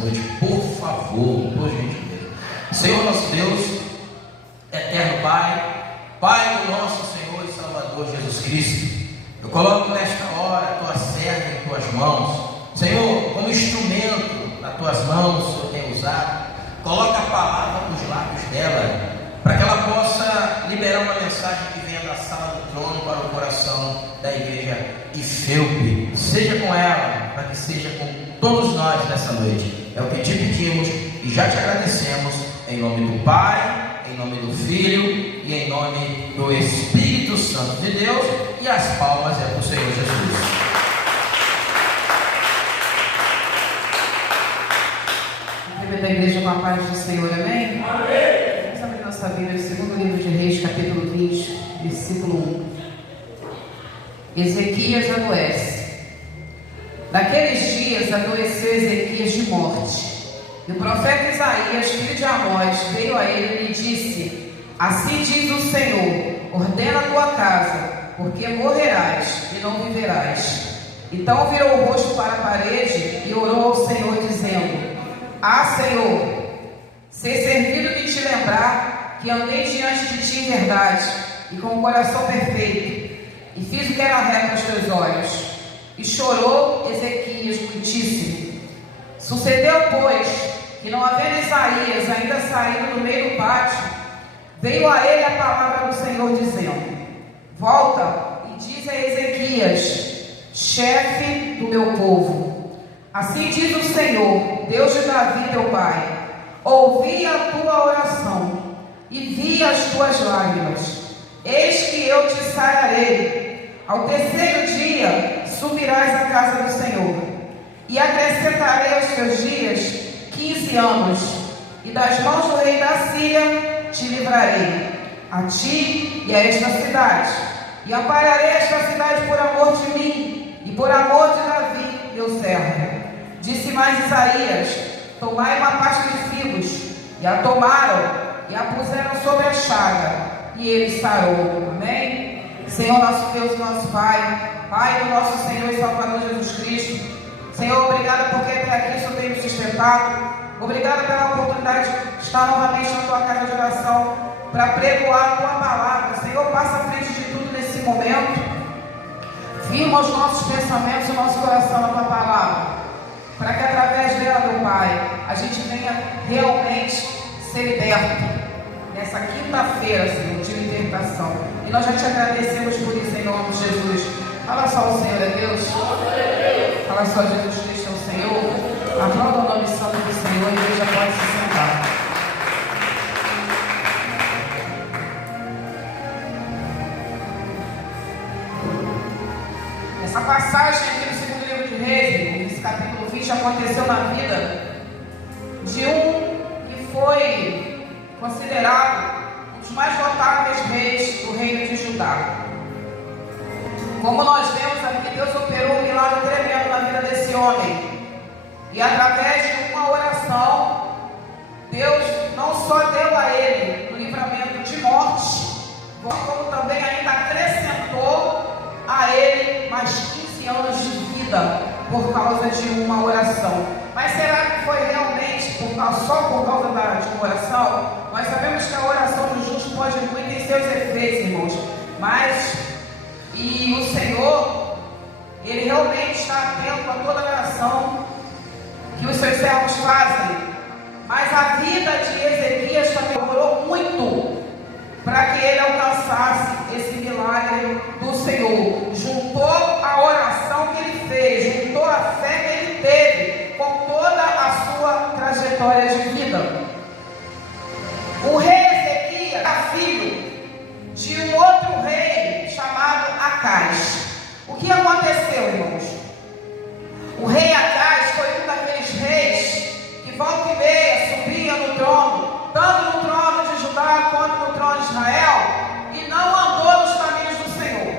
noite, por favor, por gentileza. Senhor nosso Deus, eterno Pai, Pai do nosso Senhor e Salvador Jesus Cristo, eu coloco nesta hora a tua serva em tuas mãos. Senhor, como instrumento nas tuas mãos, o Senhor tem usado, coloca a palavra nos lábios dela, para que ela possa liberar uma mensagem que venha da sala do trono para o coração da igreja Ifeupe. Seja com ela, para que seja com todos nós nessa noite. É o que te pedimos e já te agradecemos, em nome do Pai, em nome do Filho e em nome do Espírito Santo de Deus. E as palmas é para o Senhor Jesus. Da igreja com a paz do Senhor, amém? Amém. Vamos abrir nossa Bíblia no segundo livro de Reis, capítulo 20, versículo 1. Ezequias adoece. Naqueles dias adoeceu Ezequias de morte. E o profeta Isaías, filho de Amós, veio a ele e lhe disse: assim diz o Senhor, ordena a tua casa, porque morrerás e não viverás. Então virou o rosto para a parede e orou ao Senhor, dizendo: ah, Senhor, ser servido de te lembrar que andei diante de ti em verdade e com o coração perfeito, e fiz o que era reto aos teus olhos. E chorou Ezequias muitíssimo. Sucedeu, pois, que não havendo Isaías ainda saído do meio do pátio, veio a ele a palavra do Senhor, dizendo: volta e diz a Ezequias, chefe do meu povo: assim diz o Senhor, Deus de Davi teu pai: ouvi a tua oração e vi as tuas lágrimas. Eis que eu te sararei. Ao terceiro dia subirás à casa do Senhor, e acrescentarei aos teus dias 15 anos, e das mãos do rei da Síria te livrarei, a ti e a esta cidade, e ampararei esta cidade por amor de mim e por amor de Davi meu servo. Disse mais Isaías: tomai uma pasta de figos. E a tomaram e a puseram sobre a chaga, e ele sarou. Amém? Senhor nosso Deus e nosso Pai, Pai do nosso Senhor e Salvador Jesus Cristo, Senhor, obrigado porque até aqui o Senhor tem nos sustentado. Obrigado pela oportunidade de estar novamente na tua casa de oração para pregoar a tua palavra. Senhor, passa à frente de tudo nesse momento. Firma os nossos pensamentos e o nosso coração na tua palavra, para que através dela, meu Pai, a gente venha realmente ser liberto nessa quinta-feira, Senhor, de libertação. E nós já te agradecemos por isso em nome de Jesus. Fala só, o Senhor é Deus. Fala só, Jesus Cristo é o Senhor. Aplauda o nome santo do Senhor e ele já pode se sentar. Essa passagem aqui no segundo livro de Reis, nesse capítulo 20, aconteceu na vida de um que foi considerado um dos mais notáveis reis do reino de Judá. Como nós vemos aqui, Deus operou um milagre tremendo na vida desse homem. E através de uma oração, Deus não só deu a ele o livramento de morte, como também ainda acrescentou a ele mais 15 anos de vida por causa de uma oração. Mas será que foi realmente só por causa de uma oração? Nós sabemos que a oração do justo pode muito em seus efeitos, irmãos. E o Senhor, Ele realmente está atento a toda a oração que os seus servos fazem. Mas a vida de Ezequias também demorou muito para que ele alcançasse esse milagre do Senhor. Juntou a oração que ele fez, juntou a fé que ele teve com toda a sua trajetória de vida. O rei Ezequias era filho de um outro rei chamado Acaz. O que aconteceu, irmãos? O rei Acaz foi um daqueles reis que volta e meia subia no trono, tanto no trono de Judá quanto no trono de Israel, e não andou nos caminhos do Senhor.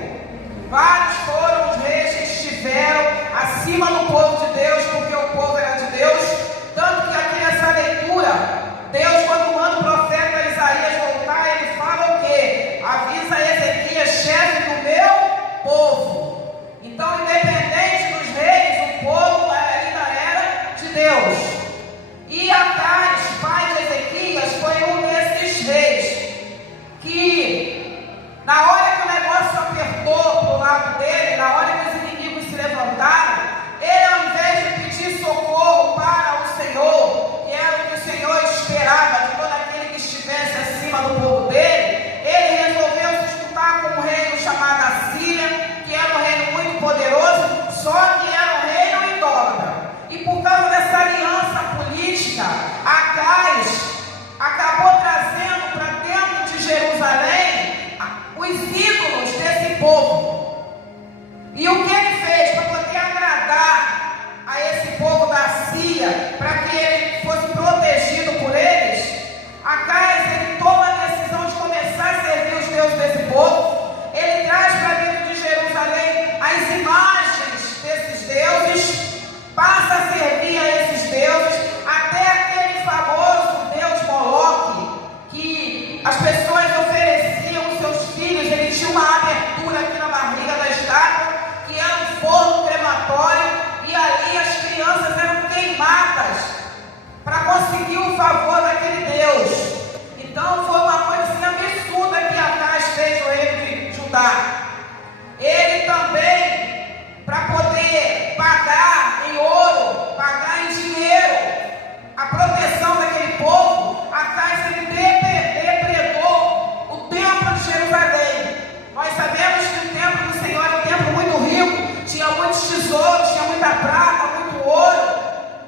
prata, muito ouro,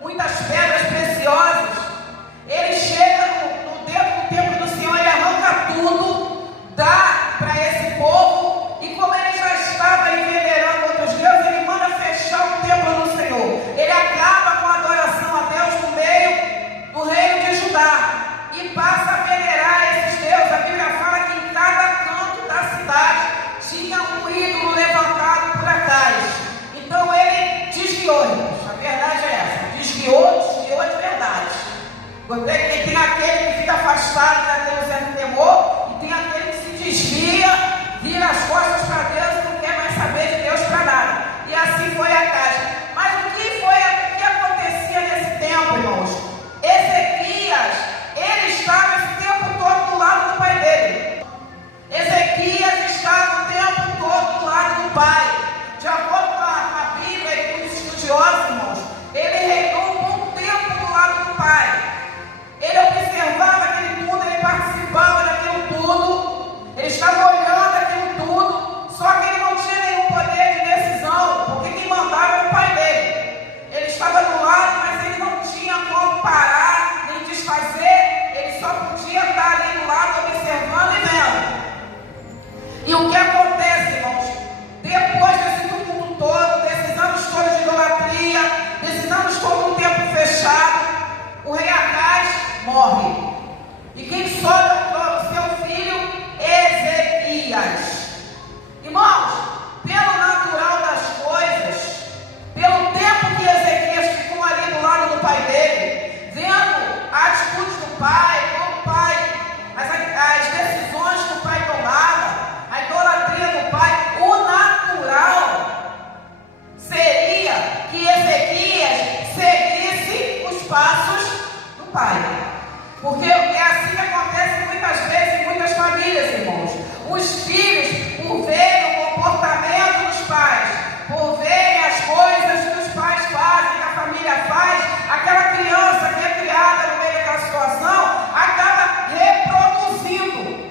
muitas pedras preciosas. Ele chega dentro do templo do Senhor, ele arranca tudo, dá para esse povo, e como ele já estava aí venerando outros deuses, ele manda fechar o templo do Senhor. Ele acaba com a adoração a Deus no meio do reino de Judá e passa a venerar esses deuses. A Bíblia fala que em cada canto da cidade tinha um ídolo levantado por Acais. Então ele desviou, a verdade é essa, desviou de verdade. Porque tem aquele que fica afastado, já tem um certo temor, e tem aquele que se desvia, vira as costas para Deus e não quer mais saber de Deus para nada. E assim foi Acais. Mas o que acontecia nesse tempo, irmãos? Ezequias, ele estava esse tempo todo do lado do pai dele. Ezequias estava o tempo todo do lado do pai. De acordo com a Bíblia e com os estudiosos, irmãos, ele reinou um bom tempo do lado do pai. Ele observava aquilo tudo, ele participava daquilo tudo, ele estava olhando aquilo tudo, só que ele não tinha nenhum poder de decisão, porque quem mandava era o pai dele. Ele estava do lado, mas ele não tinha como parar, nem desfazer, ele só podia estar ali do lado, observando e vendo. E o que acontece, irmãos? Depois desse tumulto todo, desses anos todos de idolatria, desses anos todo um tempo fechado, o rei Acais morre. E quem sobra o seu filho? Ezequias. Irmãos, pelo natural das coisas, pelo tempo que Ezequias ficou ali do lado do pai dele, vendo a atitude do pai, como o pai, as decisões que o pai tomava, a idolatria do pai, o natural seria que Ezequias seguisse os passos do pai. Porque é assim que acontece muitas vezes em muitas famílias, irmãos. Os filhos, por verem o comportamento dos pais, por verem as coisas que os pais fazem, que a família faz, aquela criança que é criada no meio daquela situação, acaba reproduzindo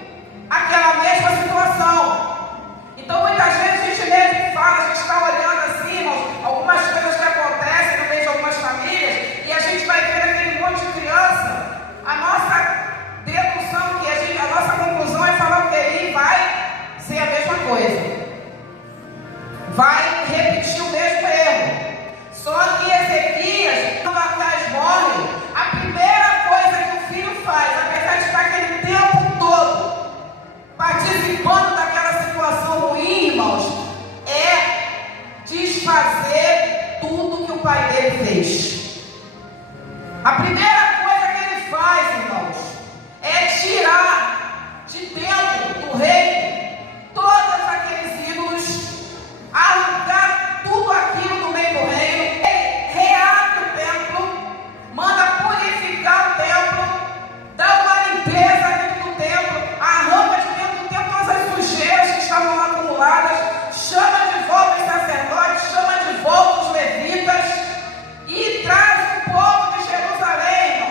aquela mesma situação. Então, muitas vezes a gente mesmo fala, a gente está olhando assim, irmãos, algumas coisas que acontecem no meio de algumas famílias, e a gente vai ver aquele monte de criança. A nossa dedução, a nossa conclusão é falar que ele vai ser a mesma coisa, vai repetir o mesmo erro. Só que Ezequias, quando Acais morre, a primeira coisa que o filho faz, apesar de estar aquele tempo todo participando daquela situação ruim, irmãos, é desfazer tudo que o pai dele fez. A primeira coisa que ele faz, irmãos, é tirar de dentro do reino todos aqueles ídolos, arrancar tudo aquilo do meio do reino. Ele reabre o templo, manda purificar o templo, dá uma limpeza dentro do templo, arranca de dentro do templo todas as sujeiras que estavam lá acumuladas, chama de volta os sacerdotes, chama de volta os levitas e traz o povo de Jerusalém,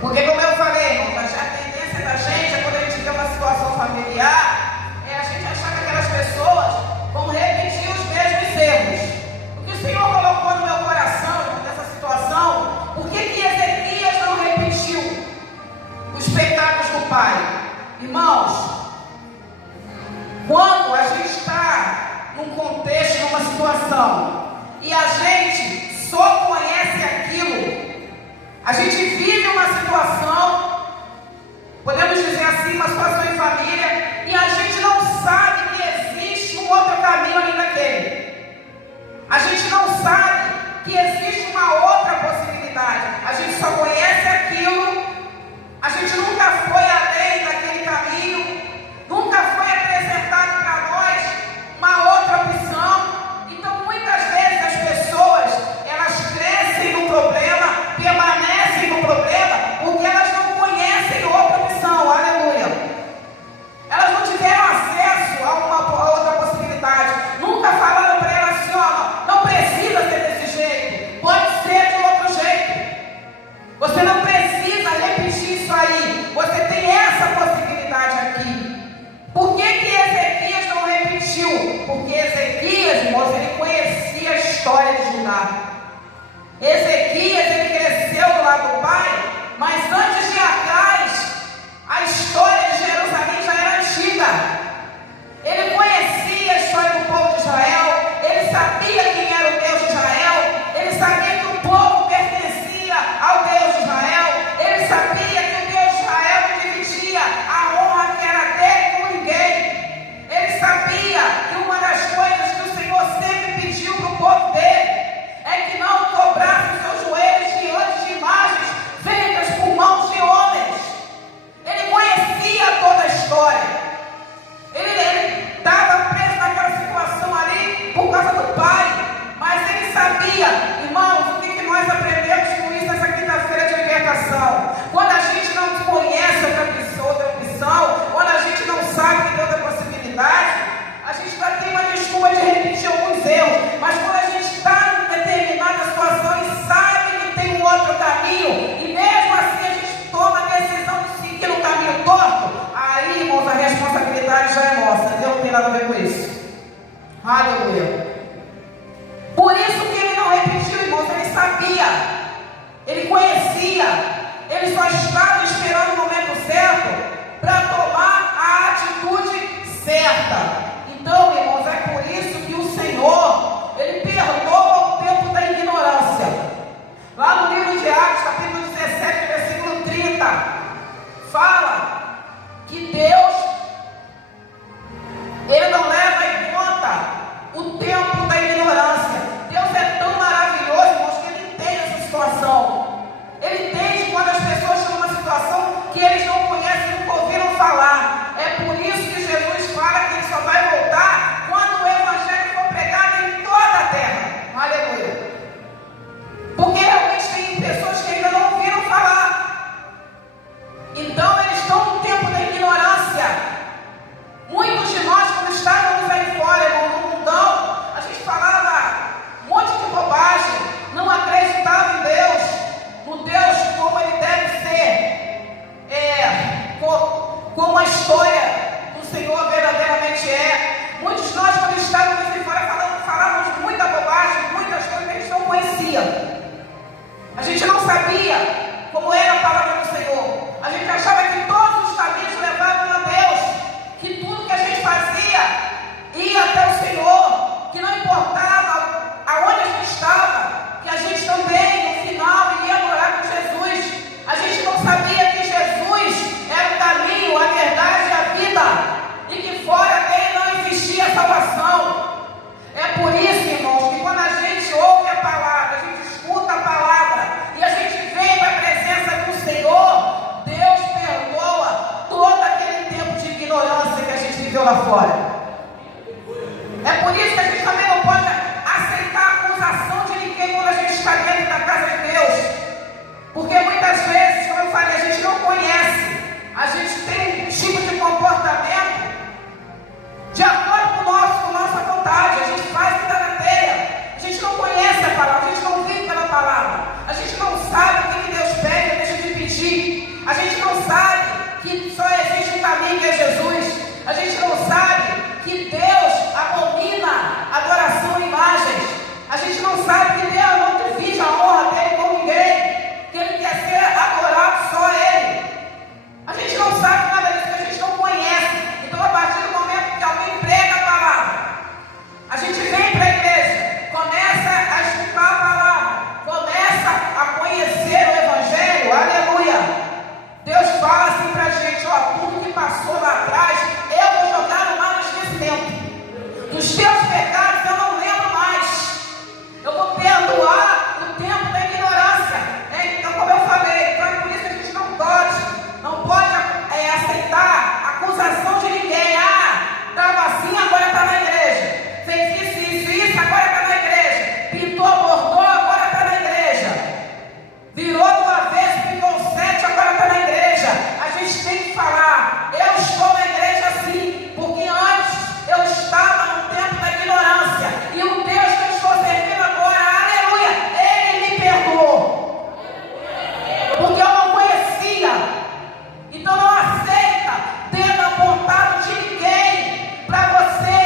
Porque, como eu falei, irmãos, a tendência da gente é quando a gente vê uma situação familiar, é a gente achar que aquelas pessoas vão repetir os mesmos erros. O que o Senhor colocou no meu coração nessa situação, por que Ezequias não repetiu os pecados do pai? Irmãos, quando a gente está num contexto, numa situação, e a gente só conhece aquilo, a gente vive uma situação, podemos dizer assim, uma situação em família, e a gente não sabe que existe um outro caminho além daquele. A gente não sabe que existe uma outra possibilidade. A gente só conhece aquilo, a gente nunca foi além daquele caminho, nunca foi apresentado para nós uma outra opção. Então, muitas vezes as pessoas, elas crescem no problema, permanecem no problema, porque elas não conhecem outra opção. Aleluia! Elas não tiveram acesso a uma outra possibilidade. Nunca falaram para elas assim, ó, não precisa ser desse jeito, pode ser de outro jeito. Você não precisa repetir isso aí. Você tem essa possibilidade aqui. Por que Ezequias não repetiu? Porque Ezequias, irmãos, ele conhecia a história de Judá. Ezequias, ele cresceu do lado do pai, mas antes de Acais, a história de Jerusalém já era antiga. Ele conhecia a história do povo de Israel, ele sabia quem era o Deus de Israel, ele sabia que o povo pertencia ao Deus de Israel, ele sabia que o Deus de Israel não dividia a honra que era dele com ninguém. Ele sabia que uma das coisas que o Senhor sempre pediu para o povo dele é que não dobrasse os seus joelhos diante de imagens feitas por mãos de homens. Ele conhecia toda a história. Ele estava preso naquela situação ali por causa do pai, mas ele sabia, irmãos, o que nós aprendemos com isso nessa quinta-feira de libertação. Quando a gente não conhece outra opção, quando a gente não sabe que tem outra possibilidade, a gente vai ter uma desculpa de repetir alguns erros, mas quando a gente está em determinada situação e sabe que tem um outro caminho, e mesmo assim a gente toma a decisão de seguir no caminho torto, aí, irmãos, a responsabilidade já é nossa. Deus não tem nada a ver com isso. Aleluia. Por isso que ele não repetiu, irmãos, ele sabia, ele conhecia, ele só estava esperando o momento certo para tomar a atitude certa. Então, irmãos, é por isso que o Senhor, ele perdoa o tempo da ignorância. Lá no livro de Atos, capítulo 17, versículo 30, fala que Deus, ele não leva em conta o tempo da ignorância. Deus é tão maravilhoso, irmãos, que ele entende essa situação. Ele entende quando as pessoas estão numa situação que eles não conhecem, nunca ouviram falar. É por isso que Jesus fala que ele só vai voltar quando o evangelho for pregado em toda a terra. Aleluia. Porque realmente tem pessoas que ainda não ouviram falar. Então eles estão no tempo da ignorância. Muitos de nós, quando estávamos aí fora, no mundão, a gente falava um monte de bobagem, não acreditava em Deus, no Deus como ele deve ser, como a história do Senhor verdadeiramente é. Muitos de nós, quando estávamos aí fora, falávamos muita bobagem, muitas coisas que a gente não conhecia. A gente não sabia como era a palavra do Senhor. A gente achava que todos os caminhos levavam a Deus, que tudo que a gente fazia ia até o Senhor, que não importava aonde a gente estava, que a gente também, no final, iria morar com Jesus. A gente não sabia que Jesus era o caminho, a verdade e a vida, e que fora dele não existia salvação. É por isso, irmãos, que quando a gente ouve a palavra, a gente escuta a palavra, e a gente vem para a presença do Senhor, Deus perdoa todo aquele tempo de ignorância que a gente viveu lá fora. É por isso que a gente também não pode aceitar a acusação de ninguém quando a gente está dentro da casa de Deus. Porque muitas vezes, como eu falei, a gente não conhece. A gente tem um tipo de comportamento de acordo com nossa vontade. A gente faz o que está na telha. A gente não conhece a palavra, a gente não vive pela palavra. A gente não sabe o que Deus pede, deixa de pedir. A gente não sabe que só existe um caminho que é Jesus. A gente não sabe que Deus abomina adoração a imagens. A gente não sabe que Deus não divide a honra dele com ninguém, que ele quer ser adorado só a ele. A gente não sabe nada disso, que a gente não conhece. Então, a partir do momento que alguém prega a palavra, a gente vem para a igreja, começa a escutar a palavra, começa a conhecer o Evangelho, aleluia. Deus fala assim para a gente: ó, tudo que passou lá atrás, eu vou jogar no mar do esquecimento. Dos teus pecados eu não lembro mais. Eu vou perdoar o tempo da ignorância. Então, como eu falei, então é por isso que a gente não pode aceitar acusação de ninguém. Estava assim, agora está na igreja. Fez isso, agora está na igreja. Pintou, bordou, agora está na igreja. Virou do avesso, pintou 7, agora está na igreja. A gente tem que falar: eu estou na igreja assim, porque antes eu estava no tempo da ignorância. E o Deus que eu estou servindo agora, aleluia, Ele me perdoou. Porque eu não conhecia. Então não aceita dedo apontado de ninguém para você,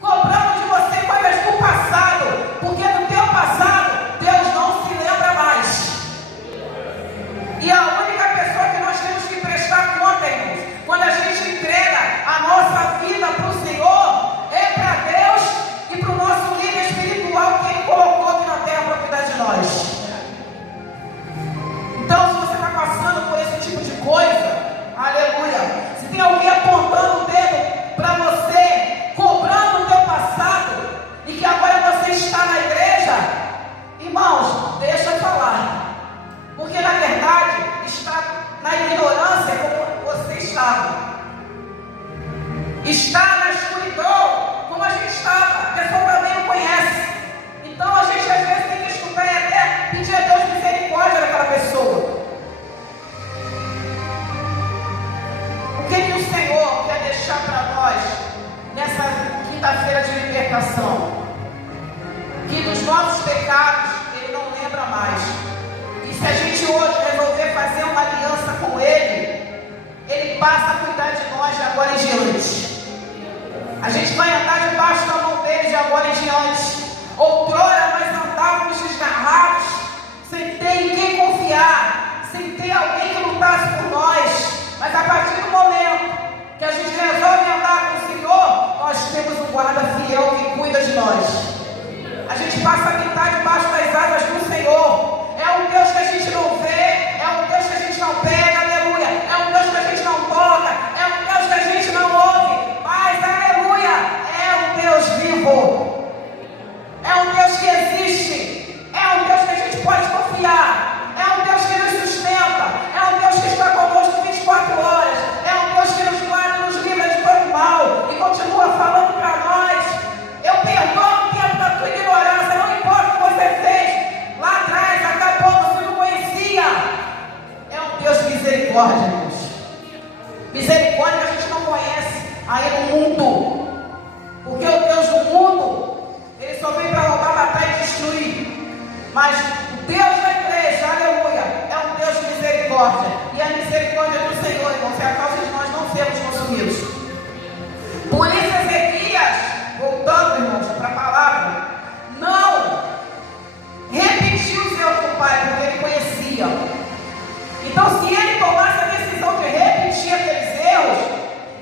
cobrando de você coisas do passado, porque do teu passado Deus não se lembra mais. E a única pessoa que nós temos que prestar conta, irmãos, quando a gente entrega a nossa vida para o Senhor, é para Deus e para o nosso líder espiritual que Ele colocou aqui na terra para cuidar de nós. Então, se você está passando por esse tipo de coisa, aleluia, se tem alguém apontando o dedo para você, cobrando o teu passado, e que agora você está na igreja, irmãos, deixa eu falar, porque na verdade está na ignorância como você estava, está na escuridão como a gente estava. A pessoa também não conhece. Então a gente às vezes tem que escutar e até pedir a Deus misericórdia daquela pessoa. O que o Senhor quer deixar para nós nessa quinta-feira de libertação? Que dos nossos pecados Ele não lembra mais. E se a gente hoje resolver fazer uma aliança com Ele, Ele passa a cuidar de nós de agora em diante. A gente vai andar debaixo da mão dele de agora em diante. Outrora nós andávamos desgarrados, sem ter em quem confiar, sem ter alguém que lutasse por nós. Mas a partir do momento que a gente resolve andar com o Senhor, nós temos um guarda fiel que cuida de nós. A gente passa a habitar debaixo das asas do Senhor. É um Deus que a gente não vê, é um Deus que a gente não pega, aleluia. É um Deus que a gente não toca, é um Deus que a gente não ouve, mas, aleluia, é um Deus vivo. É um Deus que existe, é um Deus que a gente pode confiar, é um Deus que nos sustenta, é um Deus que está conosco 24 horas, é um Deus que nos guarda, nos livra de todo mal e continua falando para nós: eu perdoo o tempo da tua ignorância, não importa o que você fez lá atrás, acabou, você não conhecia. É um Deus de misericórdia, irmãos. Misericórdia que a gente não conhece aí no mundo, porque o Deus do mundo, Ele só vem para roubar, matar e destruir. Mas o Deus da igreja, aleluia, é um Deus de misericórdia. E a misericórdia do Senhor, irmãos, é a causa de nós não sermos consumidos. Por isso Ezequias, voltando, irmãos, para a palavra, não repetiu os erros do pai, porque ele conhecia. Então, se ele tomasse a decisão de repetir aqueles erros,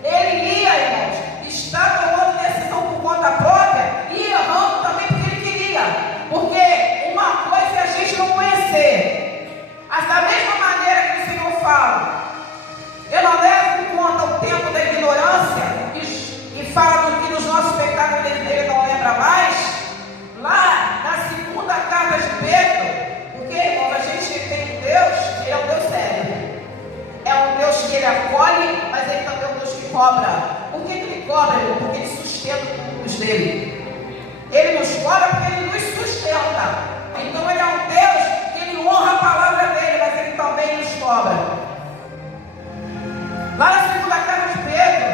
ele ia, irmãos, estar tomando decisão por conta própria e errando também porque ele queria. Porque uma coisa é a gente não conhecer. Mas da mesma maneira que o Senhor fala: eu não levo em conta o tempo da ignorância, e fala do que nos nossos pecados Ele não lembra mais. Lá na segunda carta de Pedro, porque, irmãos, a gente tem um Deus, Ele é um Deus sério. É um Deus que Ele acolhe, mas Ele também é um Deus que cobra. Por que Ele cobra, irmão? Porque Ele sustenta os dele. Ele nos cobra porque Ele nos sustenta. Então Ele é um Deus que Ele honra a palavra dEle, mas Ele também nos cobra. Lá na segunda carta de Pedro,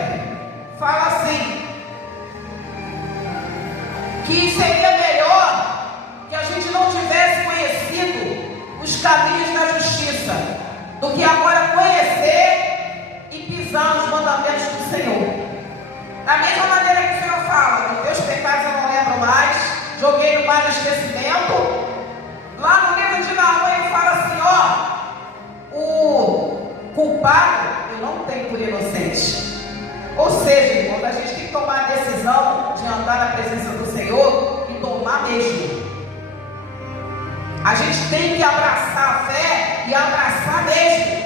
fala assim: que seria melhor que a gente não tivesse conhecido os caminhos da justiça do que agora pisar nos mandamentos do Senhor. Da mesma maneira que o Senhor fala, dos teus pecados eu não lembro mais, joguei no mar do esquecimento. Lá no livro de Naum ele fala assim, ó, o culpado eu não tenho por inocente. Ou seja, irmão, a gente tem que tomar a decisão de andar na presença do Senhor e tomar mesmo. A gente tem que abraçar a fé e abraçar mesmo.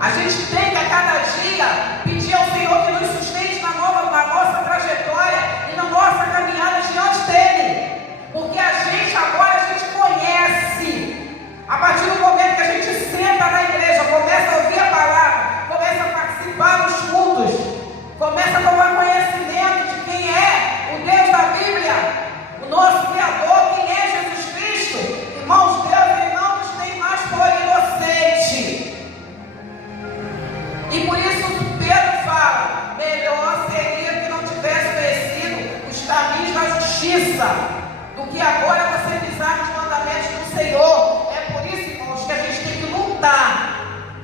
A gente tem que a cada dia pedir ao Senhor que nos sustente na nossa trajetória e na nossa caminhada diante dEle. Porque a gente agora conhece. A partir do momento que a gente senta na igreja, começa a ouvir a palavra, começa a participar dos cultos, começa a tomar conhecimento de quem é o Deus da Bíblia, o nosso Criador, quem é Jesus Cristo. Irmãos, Deus ele não nos tem mais por inocente. E por isso Pedro fala, melhor seria que não tivesse conhecido os caminhos da justiça, do que agora você pisar nos mandamentos do Senhor. É por isso, irmãos, que a gente tem que lutar,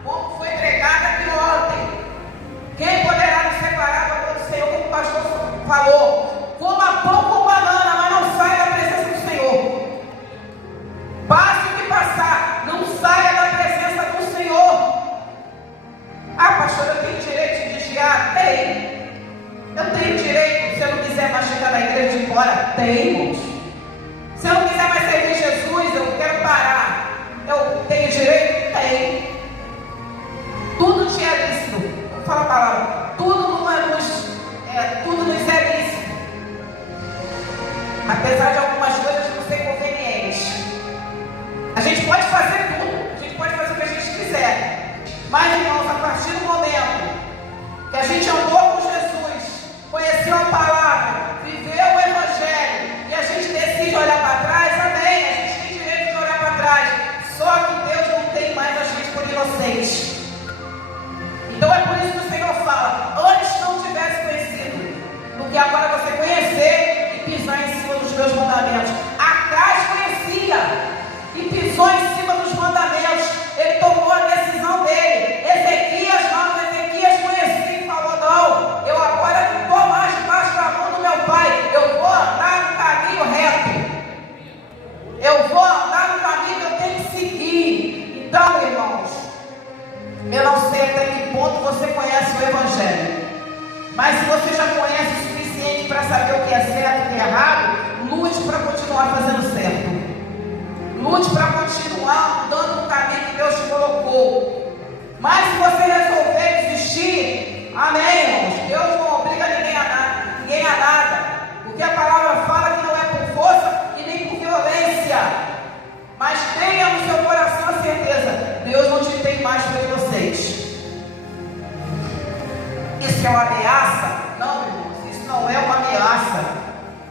como foi pregado aqui ontem. Quem poderá nos separar do amor do Senhor, como o pastor falou? Coma pão com banana, mas não saia da presença do Senhor. Passe o que passar, não saia da presença do Senhor. Ah, pastor, eu tenho direito de desviar? Tem. Eu tenho direito, se eu não quiser mais chegar na igreja de ir embora? Tem, irmãos. Se eu não quiser mais servir Jesus, eu quero parar. Eu tenho direito? Tenho. Tudo te é lícito. Vou falar a palavra. Tudo nos é lícito. Apesar de algumas coisas não ser convenientes. A gente pode fazer tudo. A gente pode fazer o que a gente quiser. Mas, irmãos, a partir do momento que a gente andou com Jesus, conheceu a palavra, viveu o Evangelho, e a gente decide olhar para trás, amém, a gente tem direito de olhar para trás, só que Deus não tem mais a gente por inocente. Então é por isso que o Senhor fala, antes não tivesse conhecido, do que agora você conhecer e pisar em cima dos meus mandamentos. Acais conhecia e pisou em cima dos mandamentos, ele tomou a decisão dele. Ezequias conhecia e falou, não, eu agora não estou mais debaixo da mão do meu pai, eu vou andar no caminho reto, eu vou andar no caminho que eu tenho que seguir. Então, irmãos, eu não sei até que ponto você conhece o Evangelho, mas se você já conhece o suficiente para saber o que é certo e o que é errado, lute para continuar fazendo certo, lute para continuar andando no caminho que Deus te colocou. Mas se você resolver desistir, amém, irmãos, Deus não obriga ninguém a nada, porque a palavra fala que não é por força e nem por violência. Mas tenha no seu coração a certeza, Deus não te tem mais por inocente. Isso é uma ameaça? Não, irmãos, isso não é uma ameaça.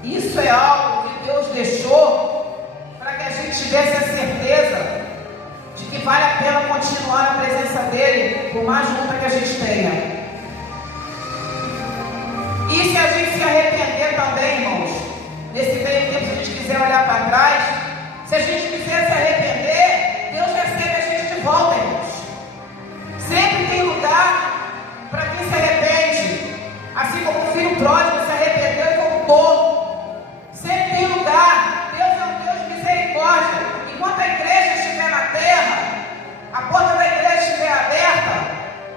Isso é algo que Deus deixou para que a gente tivesse a certeza de que vale a pena continuar na presença dele, por mais luta que a gente tenha. E se a gente se arrepender também, irmãos, nesse meio tempo, se a gente quiser olhar para trás, se a gente quiser se arrepender, Deus recebe a gente de volta, irmãos. Sempre tem lugar para quem se arrepende, assim como o filho pródigo se arrependeu e voltou. Sempre tem lugar. Deus é um Deus de misericórdia. Enquanto a igreja estiver na terra, a porta da igreja estiver aberta,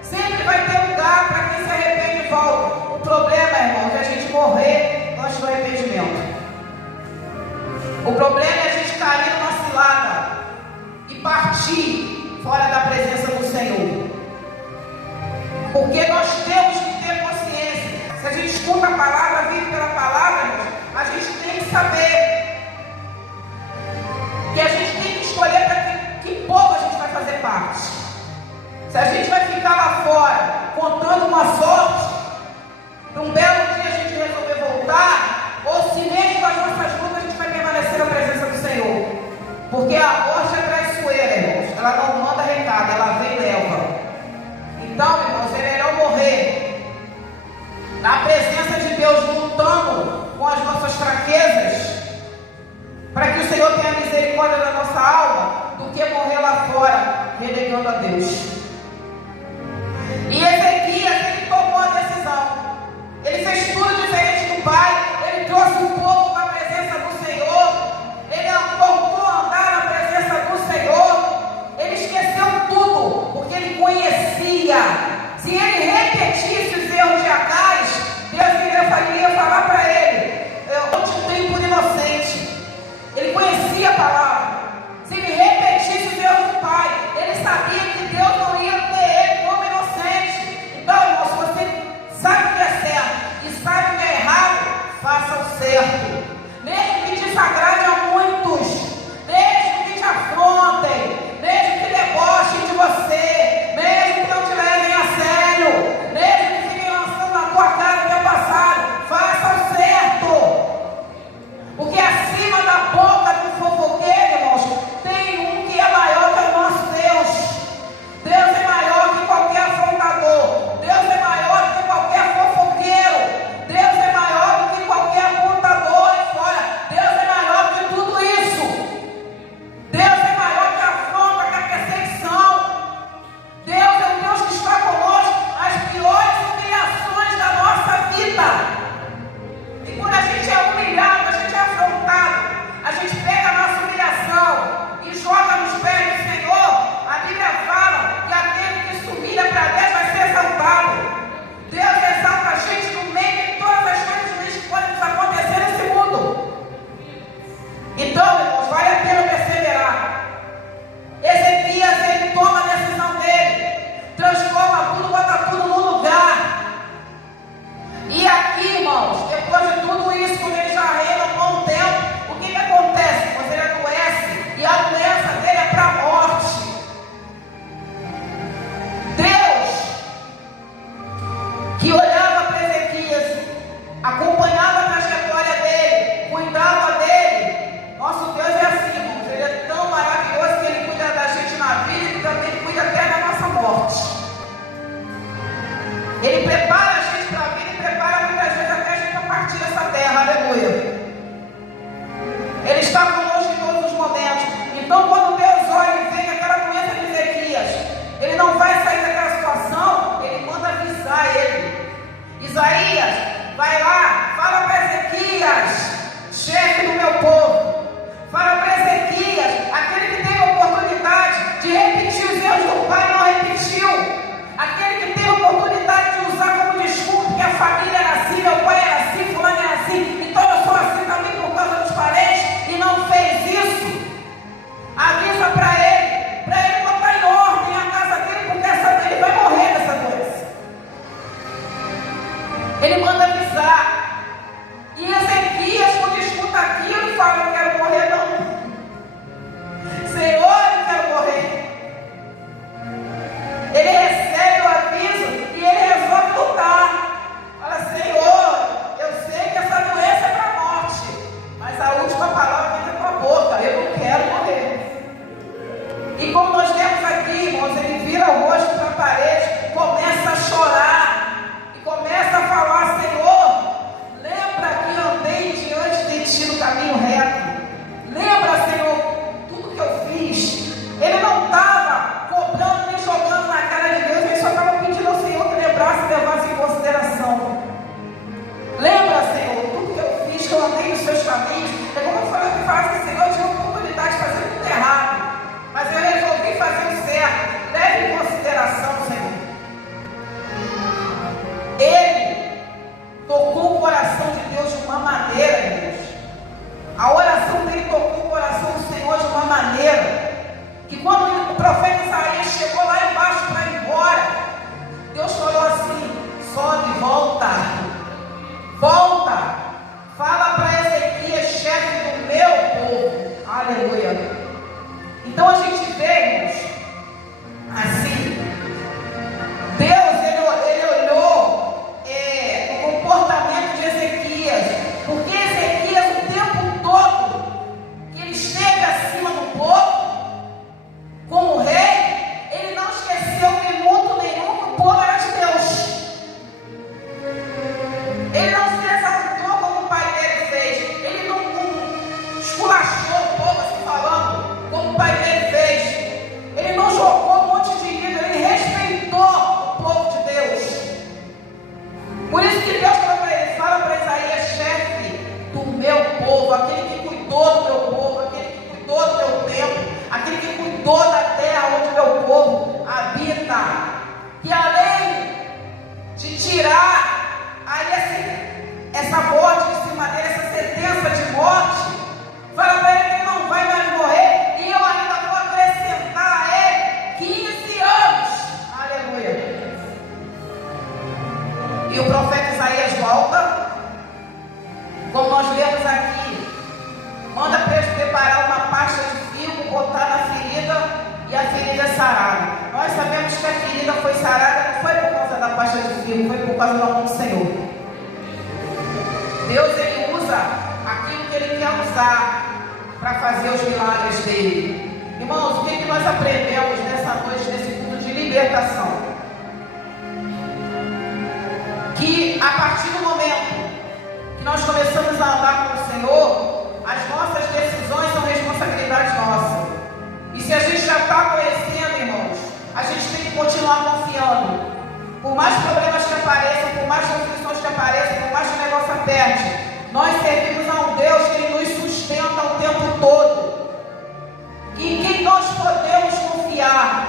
sempre vai ter lugar para quem se arrepende e volta. O problema, irmãos, é a gente morrer antes do arrependimento. O problema é a gente cair numa cilada e partir fora da presença do Senhor. Porque nós temos que ter consciência. Se a gente escuta a palavra, vive pela palavra, irmãos, a gente tem que saber que a gente tem que escolher para que povo a gente vai fazer parte. Se a gente vai ficar lá fora contando uma sorte, para um belo dia a gente resolver voltar, ou se mesmo com as nossas lutas a gente vai permanecer na presença do Senhor. Porque a morte é traiçoeira, irmãos. Ela não manda recado, ela vem e leva. Então, irmãos, é melhor morrer na presença de Deus, lutando com as nossas fraquezas, para que o Senhor tenha misericórdia da nossa alma, do que morrer lá fora renegando a Deus. E esse Isaías, vai lá, fala para Ezequias, chefe do meu povo. Fala para Ezequias, aquele que teve a oportunidade de repetir os erros do pai, não repetiu. Aquele que teve a oportunidade de usar como desculpa que a família era assim, meu pai era assim, fulano era assim, então eu sou assim também por causa dos parentes, e não fez isso. Avisa para ele botar em ordem a casa dele, porque ele vai morrer dessa doença. Ele manda avisar. E Ezequias, quando escuta aquilo, fala: não quero morrer não. Senhor, eu quero morrer. Ele recebe o aviso e ele resolve lutar. Fala: Senhor, eu sei que essa doença é para a morte, mas a última palavra vem da tua boca: eu não quero morrer. E como nós temos aqui, irmãos, ele vira o rosto para a parede, começa a chorar e começa a falar: Senhor, lembra que andei diante de ti no caminho reto. Lembra, Senhor, tudo que eu fiz. Ele não estava cobrando nem jogando na cara de Deus, ele só estava pedindo ao Senhor que lembrasse e levasse em consideração. Lembra, Senhor, tudo que eu fiz, que eu andei nos seus caminhos. É como eu falei que faz, Senhor, eu tive a oportunidade de fazer tudo errado, mas eu resolvi fazer o certo. Leve em consideração, Senhor. Ele tocou o coração de Deus de uma maneira, irmãos. A oração dele tocou o coração do Senhor de uma maneira que quando o profeta Isaías chegou lá embaixo para ir embora, Deus falou assim: sobe, volta, fala para Ezequias, chefe do meu povo. Aleluia. Então a gente vê, irmãos, assim, Deus ele olhou o comportamento de Ezequias, porque Ezequias, o tempo todo que ele esteve acima do povo como rei, ele não esqueceu minuto nenhum que o povo era de Deus. Ele não se exaltou como o pai dele fez. Ele não esculachou o povo assim falando como o pai dele fez. Ele não jogou um monte de ídolo, ele respeitou o povo de Deus. Por isso que Deus fala para Isaías, chefe do meu povo, aquele que cuidou do meu povo, aquele que cuidou do meu templo, aquele que cuidou da terra onde meu povo habita, que além de tirar aí essa morte de cima dele, essa sentença de morte, fala para ele que ele não vai mais morrer, e eu ainda vou acrescentar a ele 15 anos. Aleluia. E o profeta Isaías volta, como nós lemos aqui, manda preparar uma pasta de figo, botar na ferida, e a ferida é sarada. Nós sabemos que a ferida foi sarada, não foi por causa da pasta de figo, foi por causa do amor do Senhor. Deus, ele usa aquilo que ele quer usar para fazer os milagres dele. Irmãos, o que nós aprendemos nessa noite, nesse culto de libertação? Que a partir do momento que nós começamos a andar com o Senhor, as nossas decisões são responsabilidade nossa. E se a gente já está conhecendo, irmãos, a gente tem que continuar confiando. Por mais problemas que apareçam, por mais confusões que apareçam, por mais que o negócio aperte, nós servimos a um Deus que Ele nos sustenta o tempo todo. E em quem nós podemos confiar.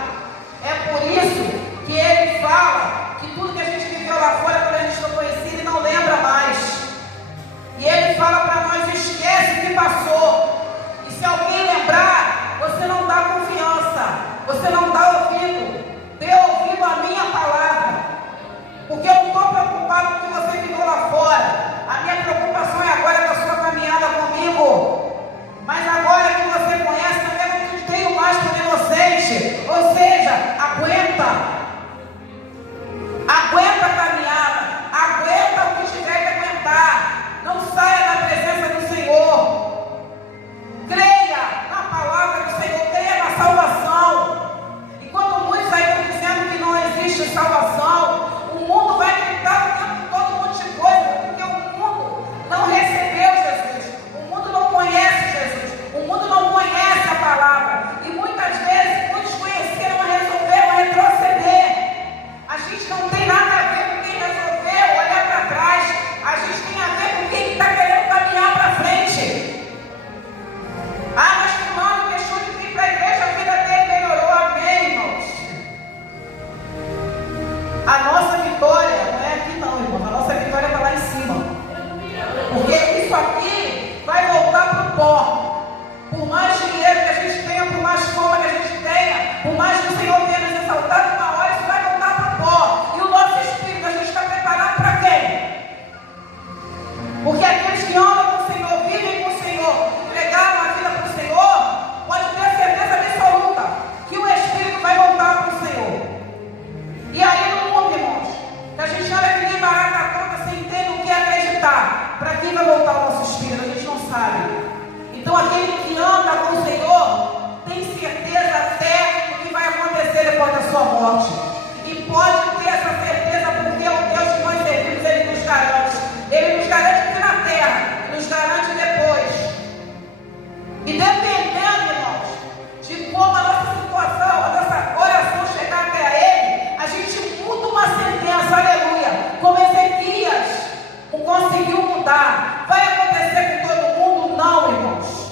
É por isso que Ele fala que tudo que a gente viveu lá fora, quando a gente não conhecia, Ele não lembra mais. E Ele fala para nós: esquece o que passou. E se alguém lembrar, você não dá confiança, você não dá ouvido. Dê ouvido à minha palavra, porque eu não estou preocupado com o que você viveu lá fora. A minha preocupação é agora com a sua caminhada comigo. Mas agora que você conhece, também não tenho mais por inocente. Ou seja, aguenta, A nossa vitória não é aqui não, irmão. A nossa vitória está lá em cima. Porque isso aqui vai voltar para o pó. Por mais dinheiro que a gente tenha, por mais fama que a gente tenha, por mais que o Senhor tenha nos exaltado, uma hora isso vai voltar para o pó. E o nosso espírito, a gente está preparado para quem? Porque aqueles que andam com o Senhor, vivem com o Senhor, entregaram a vida para o Senhor, pode ter certeza absoluta que o espírito vai voltar para o Senhor. E aí no mundo, irmãos, que a gente anda que nem barata toda sem ter no que acreditar. Para quem vai voltar o nosso espírito? A gente não sabe. Então aquele que anda com o Senhor tem certeza até do que vai acontecer depois da sua morte. E pode ter essa certeza porque o Deus que nós servimos, Ele nos garante. Ele nos garante aqui na terra, nos garante depois. E dependendo, irmãos, de como a nossa situação, a nossa oração chegar até a Ele, a gente muda uma sentença, aleluia. Como Ezequias conseguiu mudar. Vai acontecer com todo mundo? Não, irmãos.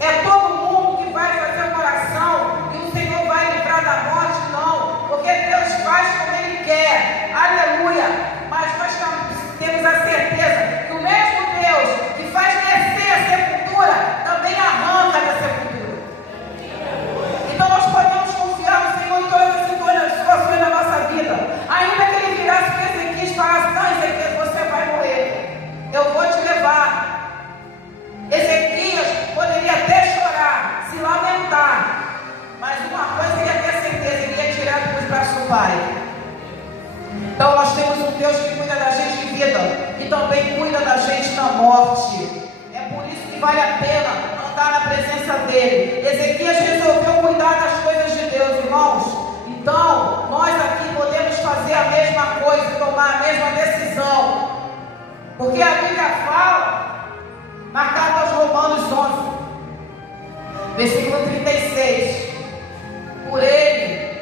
É todo mundo que vai fazer uma oração e o Senhor vai livrar da morte? Não. Porque Deus faz como Ele quer. Aleluia. Mas nós temos a certeza que o mesmo Deus que faz descer a sepultura também arranca da sepultura. Então nós podemos confiar no Senhor em todas as situações da nossa vida. Ainda que Ele virasse para Ezequias e falasse: não, Ezequias, você vai morrer, eu vou te levar. Ezequias poderia até chorar, se lamentar, mas uma coisa ele ia ter certeza: ele ia tirar dos braços do Pai. Então nós temos um Deus que cuida da gente em vida e também cuida da gente na morte. É por isso que vale a pena andar na presença dele. Ezequias resolveu cuidar das coisas de Deus, irmãos. Então nós aqui podemos fazer a mesma coisa, tomar a mesma decisão. Porque a Bíblia fala, marcado aos Romanos 11, versículo 36, por Ele,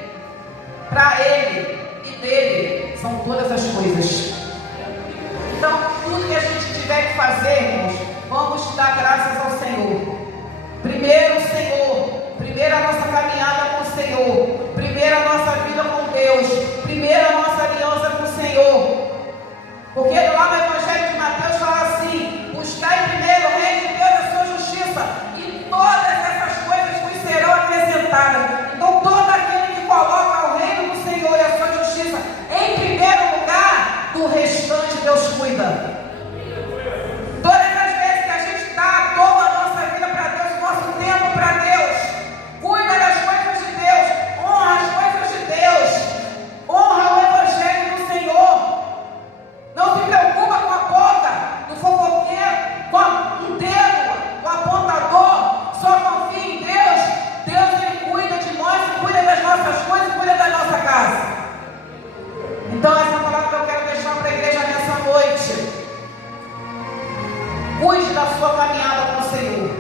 para Ele e dele são todas as coisas. Então, tudo que a gente tiver que fazer, irmãos, vamos dar graças ao Senhor. Primeiro o Senhor, primeiro a nossa caminhada com o Senhor, primeiro a nossa vida com Deus, primeiro a nossa aliança com o Senhor. Porque lá no Evangelho de Mateus fala assim: buscai primeiro o reino de Deus e a sua justiça, e todas essas coisas vos serão acrescentadas. Então todo aquele que coloca o reino do Senhor e a sua justiça em primeiro lugar, do restante Deus cuida. Todas as vezes que a gente dá toda a nossa vida para Deus, nosso tempo para Deus, cuida das coisas de Deus, honra as coisas de Deus, honra o Evangelho do Senhor. Não se preocupa com a boca do fofoqueiro, com um dedo, com o apontador. Só confia em Deus. Deus, Ele cuida de nós, cuida das nossas coisas, cuida da nossa casa. Então essa palavra que eu quero deixar para a igreja nessa noite: cuide da sua caminhada com o Senhor.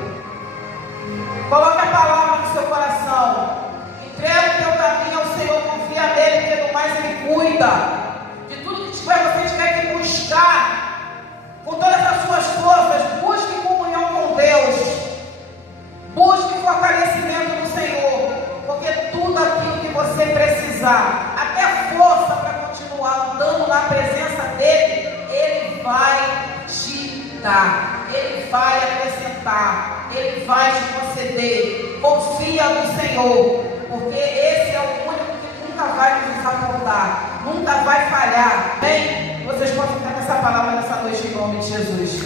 Coloque a palavra no seu coração. Entrega o teu caminho ao Senhor, confia nele, porque do mais Ele cuida. De tudo que você tiver que buscar, com todas as suas forças, busque comunhão com Deus. Busque fortalecimento no Senhor. Porque tudo aquilo que você precisar, até força para continuar andando na presença dEle, Ele vai te dar. Ele vai acrescentar. Ele vai te conceder. Confia no Senhor, porque esse é o único que nunca vai nos desapontar, nunca vai falhar. Bem, vocês podem ficar com essa palavra nessa noite em nome de Jesus.